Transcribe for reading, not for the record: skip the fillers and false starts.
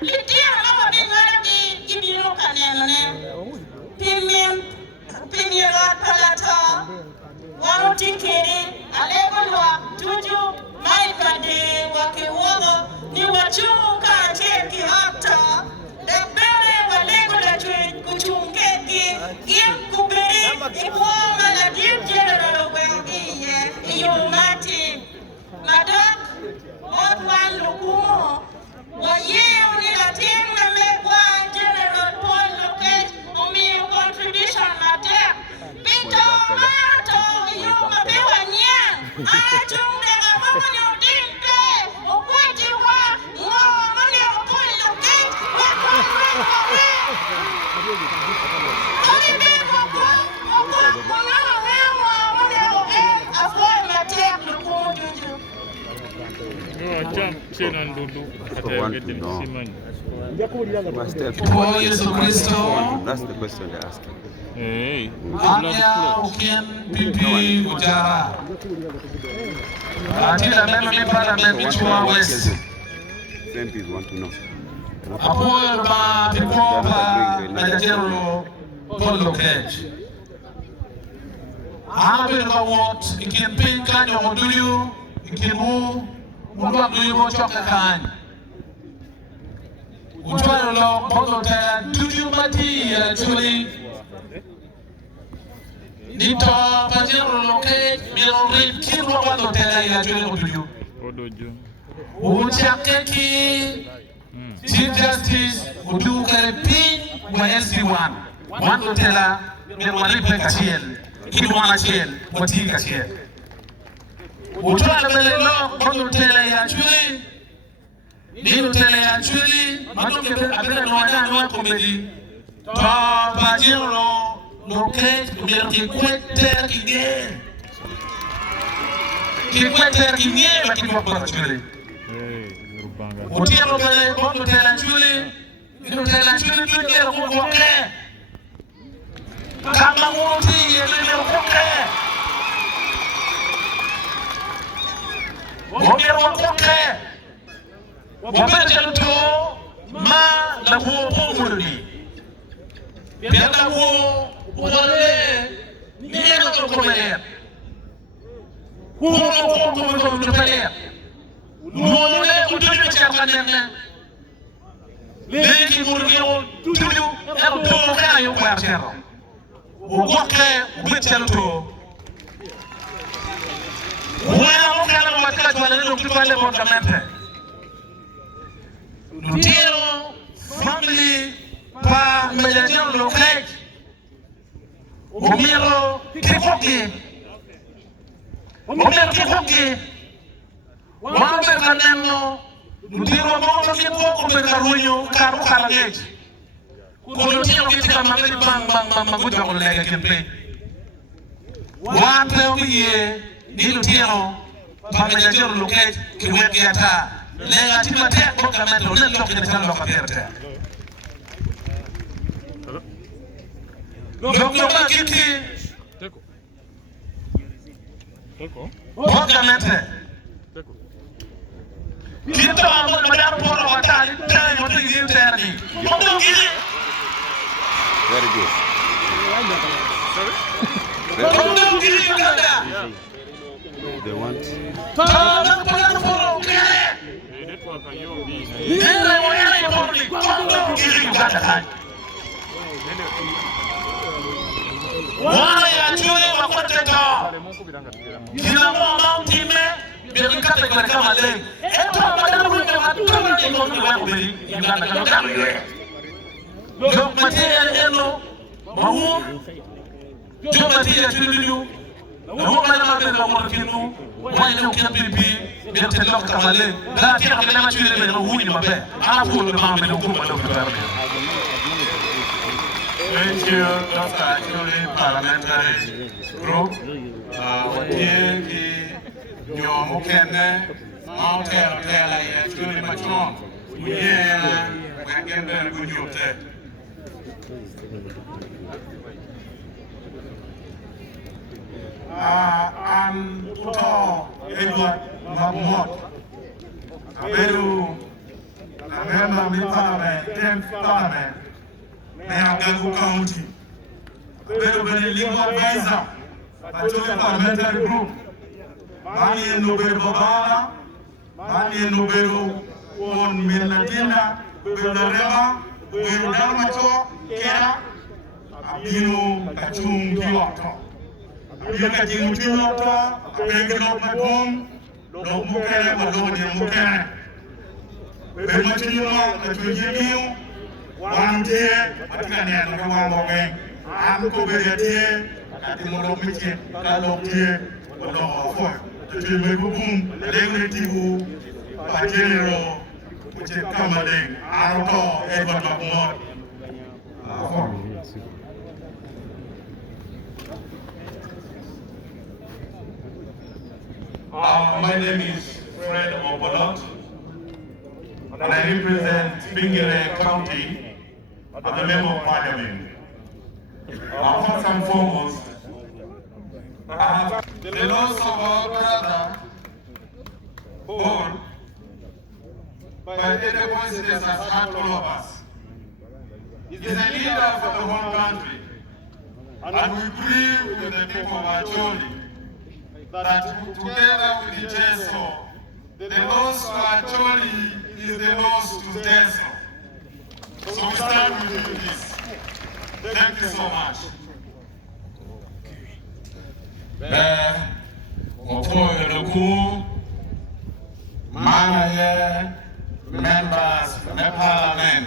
litia lawa bingara di ibiro kaneno ne. Pimien palata. Wano tikiri alebulwa tuju maikade wakiwogo ni wachuka cheki hata. Debere walegula kuchungeki im kubiri iwoma la dirjero wengiye iyumati. Madak modwan lukumo waye unila tinga megwa General Paul Lokech umi contribution matek. Bito ato yuma bewa nyang achunga ngamoni udinte ukweti wa ngomoni Paul Lokech That's the question they're asking. Hey. Anya ukian pipi ujara. Atila mema mipala mebichua west. Same people want to know. Apoyo ba pikopa najajero Paul Lokech. Ana ka wot ikin pin kanyo moduyu ikimu mugwa duyu mo choka kanyo. Ujwalo lo Paul Lokech duyu mati actually Nito Pajero Lokech Mirorin Kirwa Wano Tela ya Jule Oduyu Uchakeki Chief Justice Udu Karepin wa LC1 Wano Tela Mirwalipe Kachiel Kilwana Chiel Wati Kachiel Uchwala Belelo Wano Tela ya Jule Nino Tela ya Jule Mano Kebe Abela Noana Noa Komedi Ta Pajero Lokech kikwete kingine. Kikwete kingine lakini kwa shule. Utia mbele bondo tela shule. Ndio tela shule tuingie kwa ke. Kama wote yeye kwa ke. Wongera kwa ke. Wabeta to ma la wo pomuri. Bienda wo Wale ni neno kukomelea. Kukomelea. Muone utuju chakanene. Leki murgio tuju ero kayo kwa tero. Ugoke ubitelo. Wana mokana matatu wale ndio kitwale fondamente. Nutiro family pa Major Lokech Omiro Kikoki Wambe kaneno Nutiro mono kiko Ruinho Karu Karangech Kulutio kitika magari maguja kulega kempe Wante omiye Nilutiro Pamejajero Lokech Kiweki ata Lega tima tea Koka mendo Nelo kinitano loka perte Lokoma kiti Hoka mete Kito amon madam poro watali Tani watu gizi uterni Hoka gizi Very good. Hoka gizi uganda They want Tama madam poro kere Nile wanyana yamorli Hoka gizi uganda hai Wana ya chule wakwateka Kila mwa mtime Bilikata kwa kama leng Eto madamu wike matuna ni komi wako beri Uganda kama kama yue Jok material eno Mahu Jok material chululu Mahu mana mabele wa mwana kinu Wanya nyo kia pipi Bilikata loka kama leng La tia kama lema chule mele Mahu ni mabe Alafu ule mama mele ukuma leo kitarme Thank you, Dr. Actually Parliamentary Group. Watieki Nyomo Kende, Mount Tela, actually Machon. Yeah, Wakende Gunyute. I'm Puto Edward Mabmot. Aberu member of the parliament, 10th parliament, Mayor Gagu County, very legal advisor, Patrol Parliamentary Group, Mani Nobel Babana, Mani Nobel Won Milatina, Belarema, Belarmacho, Kera, Abino, Kachum, Kyoto. Abino Kachum, Kyoto, Abino Kachum, Lok Mukere, Madoni Mukere. Bematino, Kachum, one day, Atanian, Kawango, Amko Bedia, Atimo Michi, Kalok, Wado, to make a boom, Legnity, Pajero, which is Kamaleng, Arato, Edward Macmore. My name is Fred Obolot, and I represent Bingere County as a member of parliament. First and foremost, the loss of our brother, Paul, by any coincidence has hurt all of us. He is a leader for the whole country, and we grieve with the people of Acholi that together with the Jeso, the loss to Acholi is the loss to Jeso. So we stand with you in this. Thank you so much. Members of the parliament,